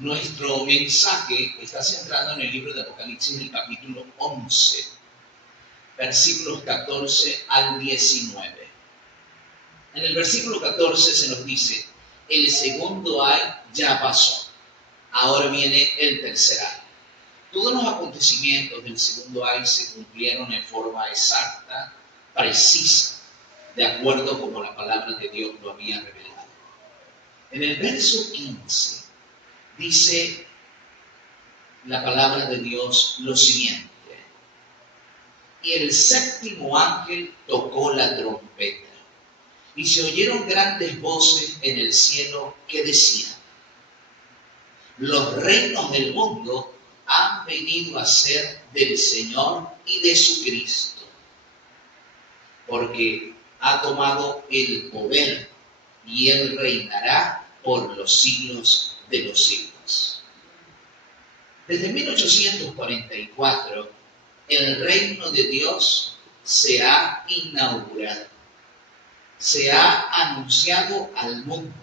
Nuestro mensaje está centrado en el libro de Apocalipsis, en el capítulo 11, versículos 14 al 19. En el versículo 14 se nos dice: el segundo ay ya pasó, ahora viene el tercer ay. Todos los acontecimientos del segundo ay se cumplieron en forma exacta, precisa, de acuerdo como la palabra de Dios lo había revelado. En el verso 15 dice la palabra de Dios lo siguiente: y el séptimo ángel tocó la trompeta, y se oyeron grandes voces en el cielo que decían: los reinos del mundo han venido a ser del Señor y de su Cristo, porque ha tomado el poder y Él reinará por los siglos de los siglos. Desde 1844, el reino de Dios se ha inaugurado, se ha anunciado al mundo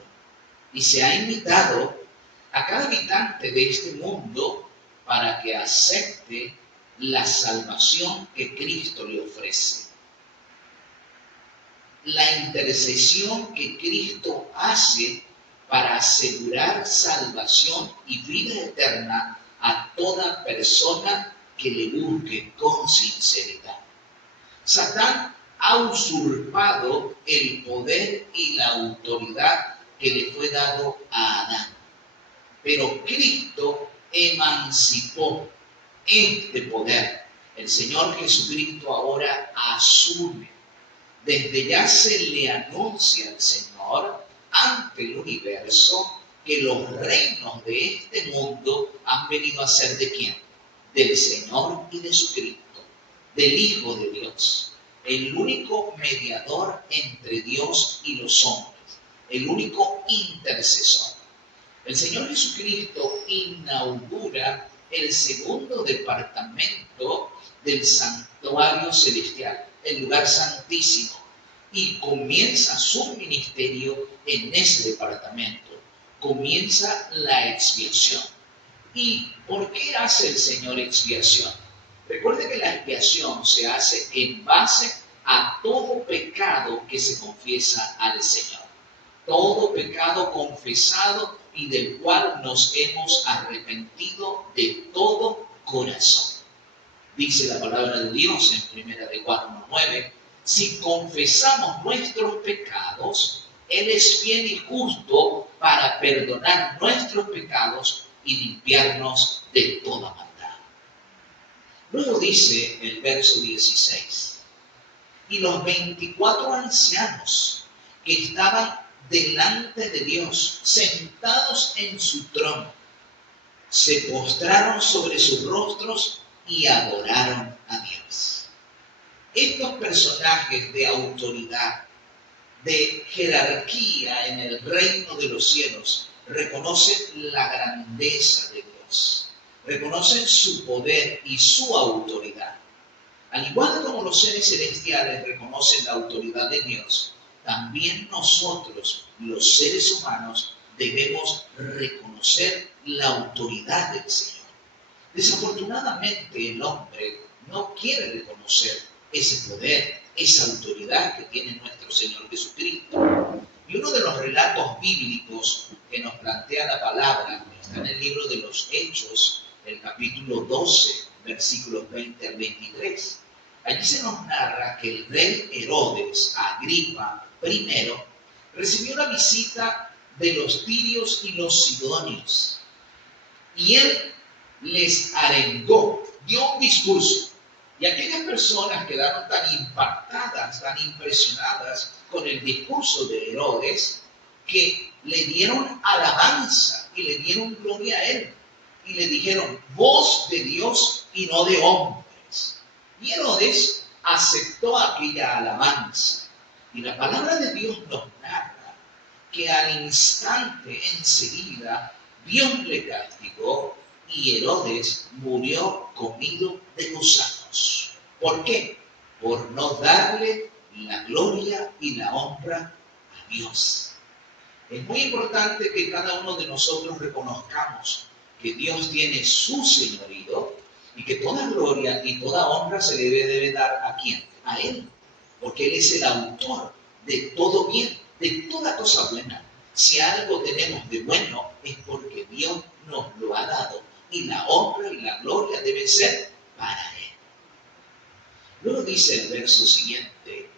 y se ha invitado a cada habitante de este mundo para que acepte la salvación que Cristo le ofrece. La intercesión que Cristo hace para asegurar salvación y vida eterna a toda persona que le busque con sinceridad. Satán ha usurpado el poder y la autoridad que le fue dado a Adán, pero Cristo emancipó este poder. El Señor Jesucristo ahora asume. Desde ya se le anuncia al Señor ante el universo que los reinos de este mundo han venido a ser ¿de quién? Del Señor y de su Cristo, del Hijo de Dios, el único mediador entre Dios y los hombres, el único intercesor. El Señor Jesucristo inaugura el segundo departamento del santuario celestial, el lugar santísimo, y comienza su ministerio en ese departamento. Comienza la expiación. ¿Y por qué hace el Señor expiación? Recuerde que la expiación se hace en base a todo pecado que se confiesa al Señor. Todo pecado confesado y del cual nos hemos arrepentido de todo corazón. Dice la palabra de Dios en 1 Juan 1:9: si confesamos nuestros pecados, Él es fiel y justo para perdonar nuestros pecados y limpiarnos de toda maldad. Luego dice el verso 16: y los 24 ancianos que estaban delante de Dios, sentados en su trono, se postraron sobre sus rostros y adoraron a Dios. Estos personajes de autoridad, de jerarquía en el reino de los cielos, reconocen la grandeza de Dios, reconocen su poder y su autoridad. Al igual como los seres celestiales reconocen la autoridad de Dios, también nosotros, los seres humanos, debemos reconocer la autoridad del Señor. Desafortunadamente, el hombre no quiere reconocer ese poder, esa autoridad que tiene nuestro Señor Jesucristo. Y uno de los relatos bíblicos que nos plantea la palabra está en el libro de los Hechos, el capítulo 12, versículos 20 al 23. Allí se nos narra que el rey Herodes Agripa I recibió la visita de los tirios y los sidonios, y él les arengó, dio un discurso, y aquellas personas quedaron tan impactadas, tan impresionadas con el discurso de Herodes, que le dieron alabanza y le dieron gloria a él, y le dijeron: voz de Dios y no de hombres. Y Herodes aceptó aquella alabanza. Y la palabra de Dios nos narra que al instante, enseguida, Dios le castigó y Herodes murió comido de gusanos. ¿Por qué? Por no darle la gloria y la honra a Dios. Es muy importante que cada uno de nosotros reconozcamos que Dios tiene su señorío y que toda gloria y toda honra se debe dar ¿a quién? A Él, porque Él es el autor de todo bien, de toda cosa buena. Si algo tenemos de bueno es porque Dios nos lo ha dado y la honra y la gloria deben ser para Él. Luego dice el verso siguiente,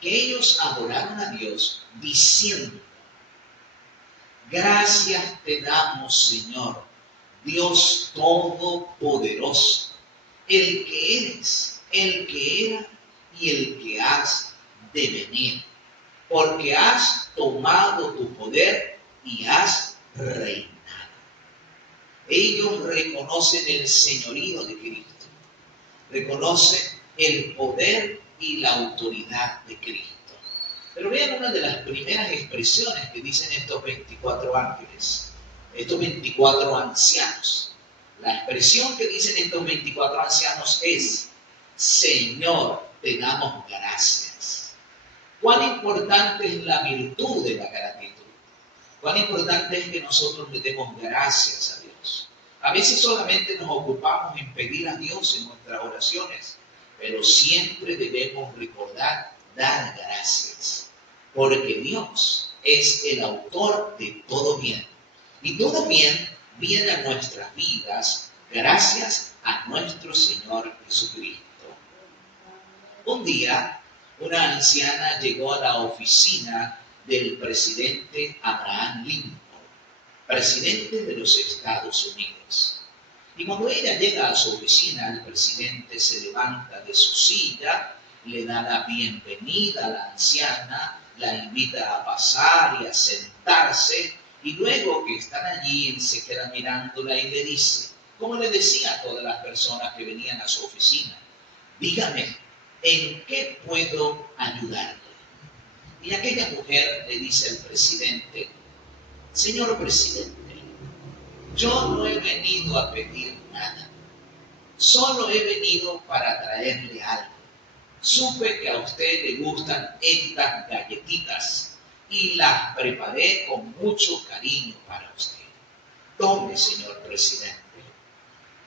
que ellos adoraron a Dios diciendo, gracias te damos, Señor, Dios Todopoderoso, el que eres, el que era y el que has de venir, porque has tomado tu poder y has reinado. Ellos reconocen el señorío de Cristo, reconocen el poder y la autoridad de Cristo. Pero vean una de las primeras expresiones que dicen estos 24 ángeles, estos 24 ancianos. La expresión que dicen estos 24 ancianos es, Señor, te damos gracias. ¿Cuán importante es la virtud de la gratitud? ¿Cuán importante es que nosotros le demos gracias a Dios? A veces solamente nos ocupamos en pedir a Dios en nuestras oraciones, pero siempre debemos recordar dar gracias, porque Dios es el autor de todo bien. Y todo bien viene a nuestras vidas gracias a nuestro Señor Jesucristo. Un día, una anciana llegó a la oficina del presidente Abraham Lincoln, presidente de los Estados Unidos. Y cuando ella llega a su oficina, el presidente se levanta de su silla, le da la bienvenida a la anciana, la invita a pasar y a sentarse, y luego que están allí, él se queda mirándola y le dice, como le decía a todas las personas que venían a su oficina, dígame, ¿en qué puedo ayudarle? Y aquella mujer le dice al presidente, señor presidente, yo no he venido a pedir nada, solo he venido para traerle algo. Supe que a usted le gustan estas galletitas y las preparé con mucho cariño para usted. Tome, señor presidente.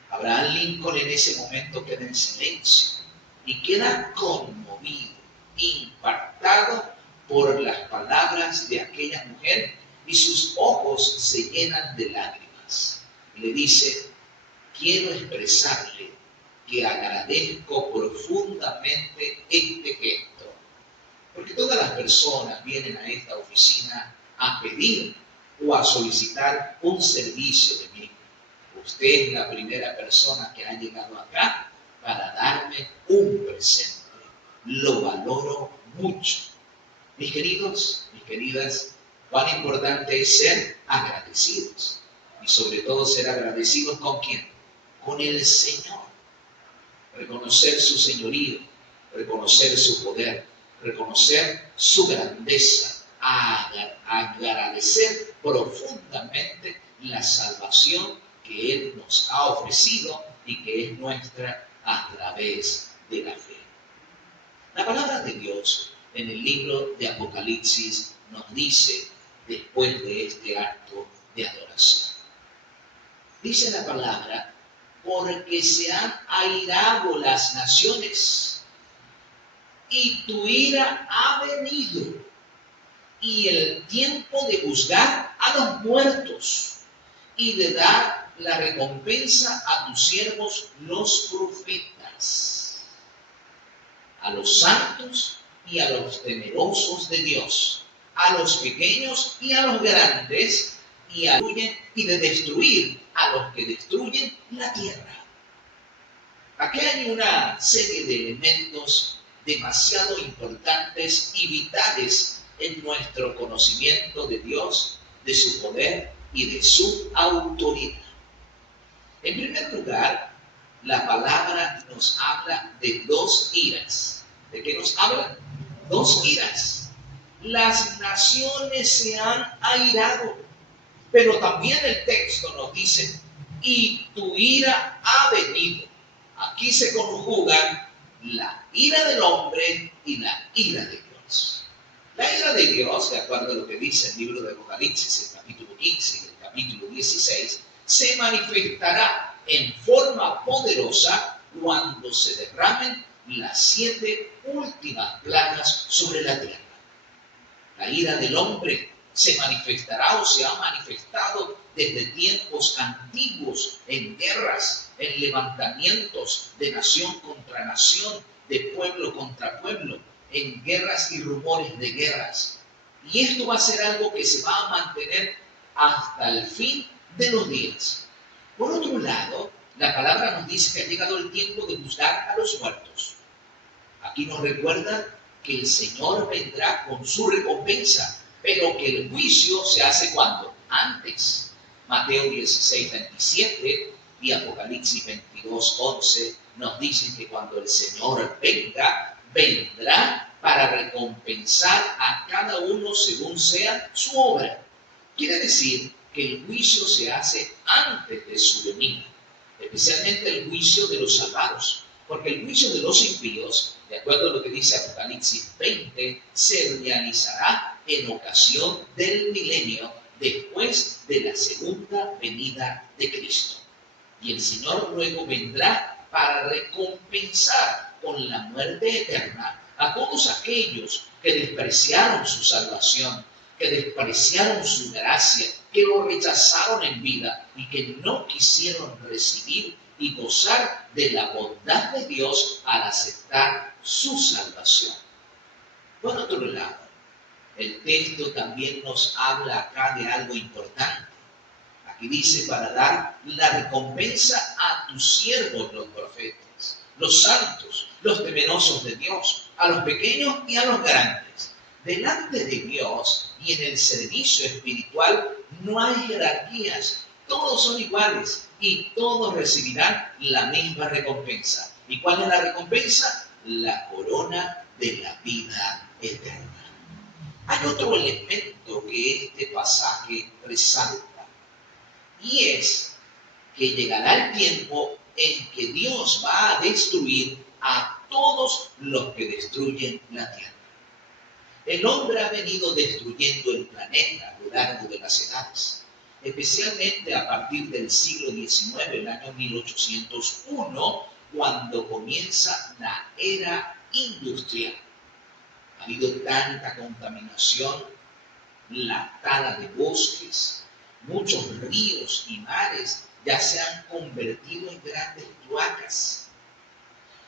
Abraham Lincoln en ese momento queda en silencio y queda conmovido, impactado por las palabras de aquella mujer y sus ojos se llenan de lágrimas. Le dice, quiero expresarle que agradezco profundamente este gesto, porque todas las personas vienen a esta oficina a pedir o a solicitar un servicio de mí. Usted es la primera persona que ha llegado acá para darme un presente. Lo valoro mucho. Mis queridos, mis queridas, cuán importante es ser agradecidos. Y sobre todo ser agradecidos ¿con quién? Con el Señor. Reconocer su señorío, reconocer su poder, reconocer su grandeza, agradecer profundamente la salvación que Él nos ha ofrecido y que es nuestra a través de la fe. La palabra de Dios en el libro de Apocalipsis nos dice, después de este acto de adoración, dice la palabra, porque se han airado las naciones y tu ira ha venido y el tiempo de juzgar a los muertos y de dar la recompensa a tus siervos los profetas, a los santos y a los temerosos de Dios, a los pequeños y a los grandes, y de destruir a los que destruyen la tierra. Aquí hay una serie de elementos demasiado importantes y vitales en nuestro conocimiento de Dios, de su poder y de su autoridad. En primer lugar, la palabra nos habla de dos iras. ¿De qué nos habla? Dos iras. Las naciones se han airado, pero también el texto nos dice, y tu ira ha venido. Aquí se conjugan la ira del hombre y la ira de Dios. La ira de Dios, de acuerdo a lo que dice el libro de Apocalipsis, el capítulo 15 y el capítulo 16, se manifestará en forma poderosa cuando se derramen las 7 últimas plagas sobre la tierra. La ira del hombre se manifestará o se ha manifestado desde tiempos antiguos en guerras, en levantamientos de nación contra nación, de pueblo contra pueblo, en guerras y rumores de guerras. Y esto va a ser algo que se va a mantener hasta el fin de los días. Por otro lado, la palabra nos dice que ha llegado el tiempo de juzgar a los muertos. Aquí nos recuerda que el Señor vendrá con su recompensa, pero que el juicio se hace ¿cuándo? Antes. Mateo 16, 27 y Apocalipsis 22, 11 nos dicen que cuando el Señor venga, vendrá para recompensar a cada uno según sea su obra. Quiere decir que el juicio se hace antes de su venida, especialmente el juicio de los salvados, porque el juicio de los impíos, de acuerdo a lo que dice Apocalipsis 20, se realizará en ocasión del milenio, después de la segunda venida de Cristo. Y el Señor luego vendrá para recompensar con la muerte eterna a todos aquellos que despreciaron su salvación, que despreciaron su gracia, que lo rechazaron en vida y que no quisieron recibir y gozar de la bondad de Dios al aceptar su salvación. Por otro lado, el texto también nos habla acá de algo importante. Aquí dice, para dar la recompensa a tus siervos los profetas, los santos, los temerosos de Dios, a los pequeños y a los grandes. Delante de Dios y en el servicio espiritual no hay jerarquías, todos son iguales y todos recibirán la misma recompensa. ¿Y cuál es la recompensa? La corona de la vida eterna. Hay otro elemento que este pasaje resalta, y es que llegará el tiempo en que Dios va a destruir a todos los que destruyen la tierra. El hombre ha venido destruyendo el planeta a lo largo de las edades, especialmente a partir del siglo XIX, el año 1801, cuando comienza la era industrial. Ha habido tanta contaminación, la tala de bosques, muchos ríos y mares ya se han convertido en grandes cloacas.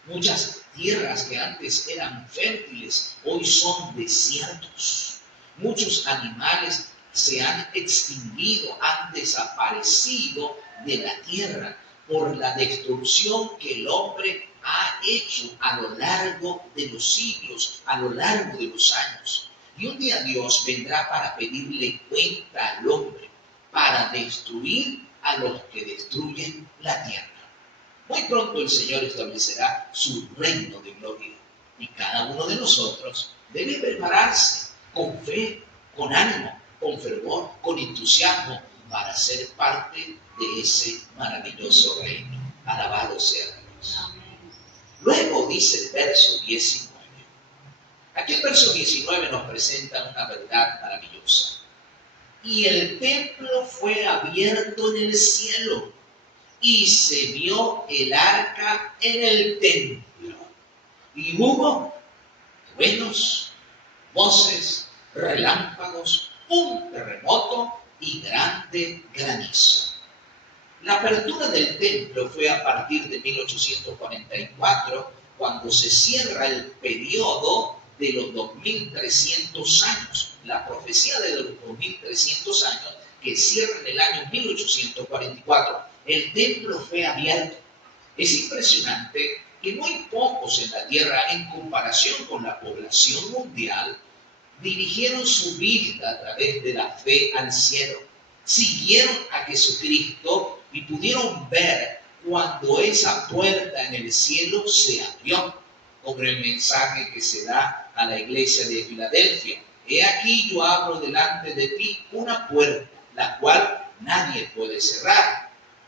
Muchas tierras que antes eran fértiles hoy son desiertos. Muchos animales se han extinguido, han desaparecido de la tierra por la destrucción que el hombre ha hecho a lo largo de los siglos, a lo largo de los años. Y un día Dios vendrá para pedirle cuenta al hombre, para destruir a los que destruyen la tierra. Muy pronto el Señor establecerá su reino de gloria y cada uno de nosotros debe prepararse con fe, con ánimo, con fervor, con entusiasmo para ser parte de ese maravilloso reino. Alabado sea Dios. Luego dice el verso 19. Aquí el verso 19 nos presenta una verdad maravillosa. Y el templo fue abierto en el cielo, y se vio el arca en el templo. Y hubo truenos, voces, relámpagos, un terremoto y grande granizo. La apertura del templo fue a partir de 1844, cuando se cierra el periodo de los 2300 años, la profecía de los 2300 años que cierra en el año 1844. El templo fue abierto. Es impresionante que muy pocos en la tierra, en comparación con la población mundial, dirigieron su vista a través de la fe al cielo. Siguieron a Jesucristo y pudieron ver cuando esa puerta en el cielo se abrió, como el mensaje que se da a la iglesia de Filadelfia. He aquí yo abro delante de ti una puerta, la cual nadie puede cerrar.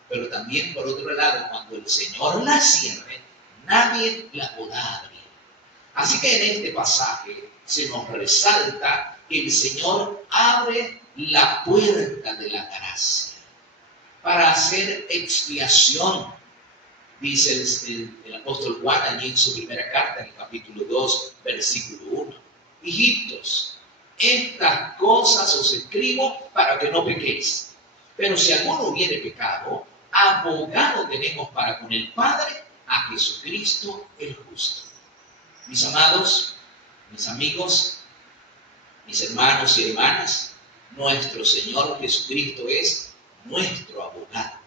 Pero también, por otro lado, cuando el Señor la cierre, nadie la podrá abrir. Así que en este pasaje se nos resalta que el Señor abre la puerta de la gracia para hacer expiación. Dice el apóstol Juan allí en su primera carta, en el capítulo 2, versículo 1. Hijitos, estas cosas os escribo para que no pequéis. Pero si alguno hubiere pecado, abogado tenemos para con el Padre, a Jesucristo el justo. Mis amados, mis amigos, mis hermanos y hermanas, nuestro Señor Jesucristo es nuestro abogado,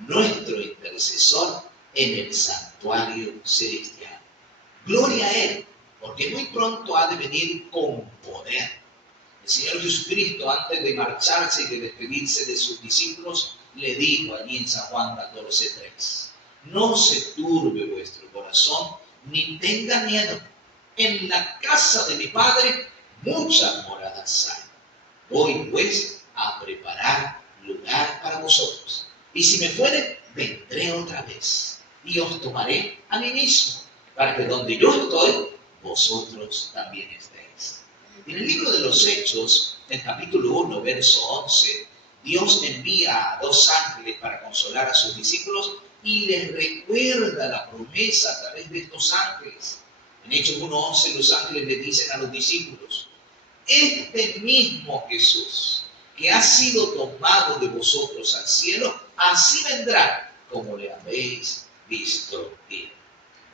nuestro intercesor en el santuario celestial. Gloria a Él, porque muy pronto ha de venir con poder. El Señor Jesucristo, antes de marcharse y de despedirse de sus discípulos, le dijo allí en San Juan 14:3, no se turbe vuestro corazón, ni tenga miedo. En la casa de mi Padre muchas moradas hay. Voy pues a preparar lugar para vosotros. Y si me fuere, vendré otra vez y os tomaré a mí mismo, para que donde yo estoy, vosotros también estéis. En el libro de los Hechos, en capítulo 1, verso 11, Dios envía a 2 ángeles para consolar a sus discípulos y les recuerda la promesa a través de estos ángeles. En Hechos 1:11 los ángeles le dicen a los discípulos, este mismo Jesús que ha sido tomado de vosotros al cielo, así vendrá como le habéis visto ir.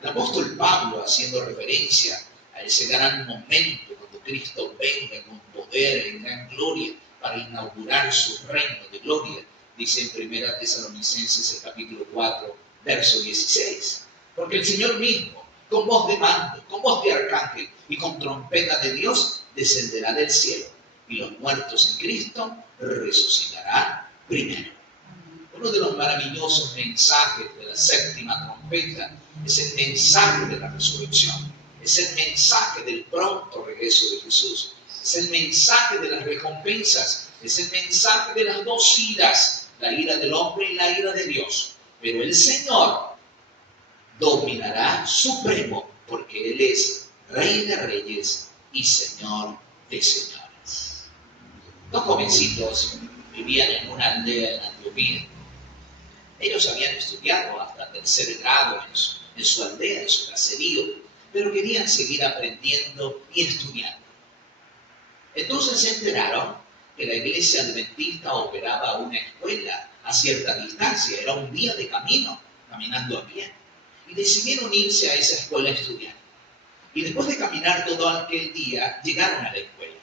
El apóstol Pablo, haciendo referencia a ese gran momento cuando Cristo venga con poder en gran gloria para inaugurar su reino de gloria, dice en 1 Tesalonicenses el capítulo 4, verso 16, porque el Señor mismo, con voz de mando, con voz de arcángel y con trompeta de Dios, descenderá del cielo, y los muertos en Cristo resucitarán primero. Uno de los maravillosos mensajes de la séptima trompeta es el mensaje de la resurrección, es el mensaje del pronto regreso de Jesús, es el mensaje de las recompensas, es el mensaje de las 2 iras, la ira del hombre y la ira de Dios. Pero el Señor dominará supremo, porque Él es Rey de Reyes y Señor de Señores. 2 jovencitos vivían en una aldea en Etiopía. Ellos habían estudiado hasta 3er grado en su aldea, en su caserío, pero querían seguir aprendiendo y estudiando. Entonces se enteraron que la iglesia adventista operaba una escuela a cierta distancia, era un día de camino, caminando a pie, y decidieron irse a esa escuela a estudiar. Y después de caminar todo aquel día, llegaron a la escuela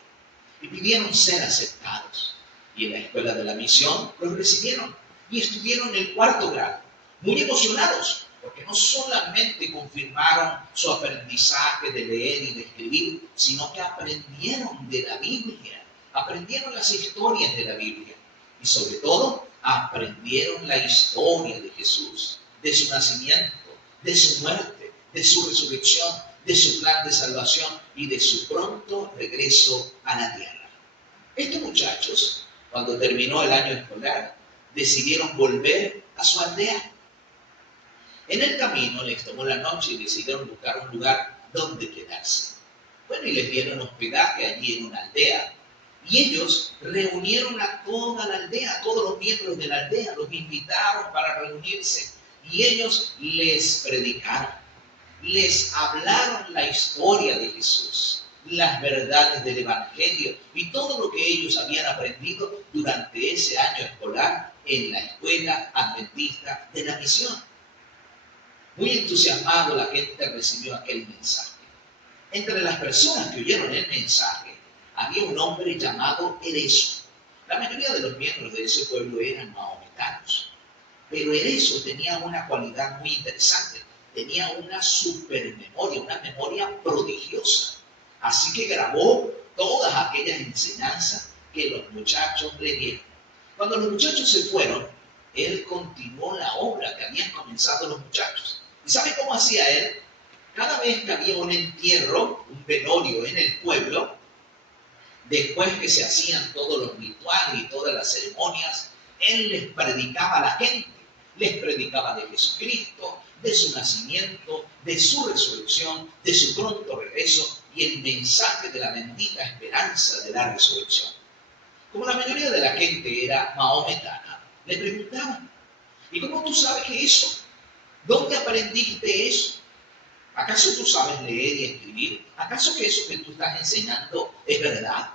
y pidieron ser aceptados. Y en la escuela de la misión los recibieron y estuvieron en el 4º grado, muy emocionados, porque no solamente confirmaron su aprendizaje de leer y de escribir, sino que aprendieron de la Biblia, aprendieron las historias de la Biblia y sobre todo aprendieron la historia de Jesús, de su nacimiento, de su muerte, de su resurrección, de su plan de salvación y de su pronto regreso a la tierra. Estos muchachos, cuando terminó el año escolar, decidieron volver a su aldea. En el camino les tomó la noche y decidieron buscar un lugar donde quedarse. Bueno, y les dieron hospedaje allí en una aldea. Y ellos reunieron a toda la aldea, a todos los miembros de la aldea, los invitaron para reunirse. Y ellos les predicaron, les hablaron la historia de Jesús, las verdades del Evangelio y todo lo que ellos habían aprendido durante ese año escolar en la escuela adventista de la misión. Muy entusiasmado la gente recibió aquel mensaje. Entre las personas que oyeron el mensaje había un hombre llamado Ereso. La mayoría de los miembros de ese pueblo eran maometanos. Pero Ereso tenía una cualidad muy interesante. Tenía una supermemoria, una memoria prodigiosa. Así que grabó todas aquellas enseñanzas que los muchachos le dieron. Cuando los muchachos se fueron, él continuó la obra que habían comenzado los muchachos. ¿Y sabe cómo hacía él? Cada vez que había un entierro, un velorio en el pueblo, después que se hacían todos los rituales y todas las ceremonias, él les predicaba a la gente. Les predicaba de Jesucristo, de su nacimiento, de su resurrección, de su pronto regreso y el mensaje de la bendita esperanza de la resurrección. Como la mayoría de la gente era mahometana, le preguntaban, ¿y cómo tú sabes eso? ¿Dónde aprendiste eso? ¿Acaso tú sabes leer y escribir? ¿Acaso que eso que tú estás enseñando es verdad?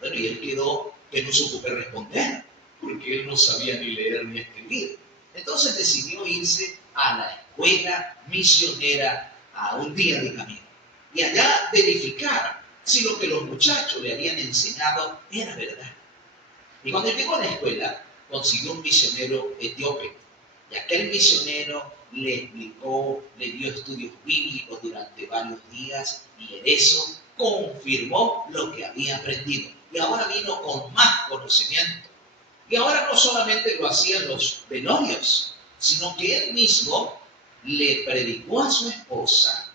Bueno, y él quedó que no supo qué responder, porque él no sabía ni leer ni escribir. Entonces decidió irse a la escuela misionera a un día de camino. Y allá verificar si lo que los muchachos le habían enseñado era verdad. Y cuando llegó a la escuela, consiguió un misionero etíope. Y aquel misionero le explicó, le dio estudios bíblicos durante varios días y en eso confirmó lo que había aprendido. Y ahora vino con más conocimiento. Y ahora no solamente lo hacía en los velorios, sino que él mismo le predicó a su esposa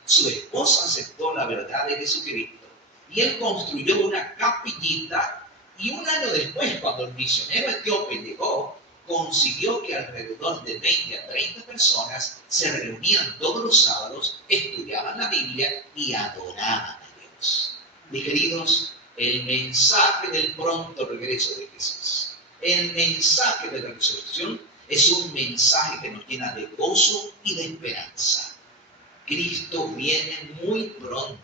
aceptó la verdad de Jesucristo y él construyó una capillita y un año después, cuando el misionero etíope llegó, consiguió que alrededor de 20 a 30 personas se reunían todos los sábados, estudiaban la Biblia y adoraban a Dios. Mis queridos, el mensaje del pronto regreso de Jesús, el mensaje de la resurrección es un mensaje que nos llena de gozo y de esperanza. Cristo viene muy pronto.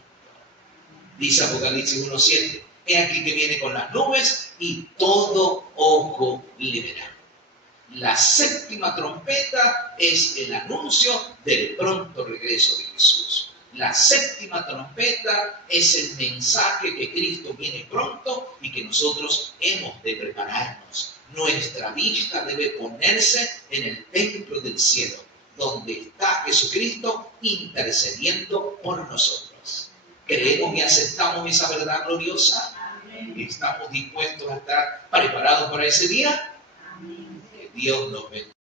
Dice Apocalipsis 1:7, he aquí que viene con las nubes y todo ojo le verá. La séptima trompeta es el anuncio del pronto regreso de Jesús. La séptima trompeta es el mensaje que Cristo viene pronto y que nosotros hemos de prepararnos. Nuestra vista debe ponerse en el templo del cielo, donde está Jesucristo intercediendo por nosotros. ¿Creemos y aceptamos esa verdad gloriosa? ¿Estamos dispuestos a estar preparados para ese día? Que Dios nos bendiga.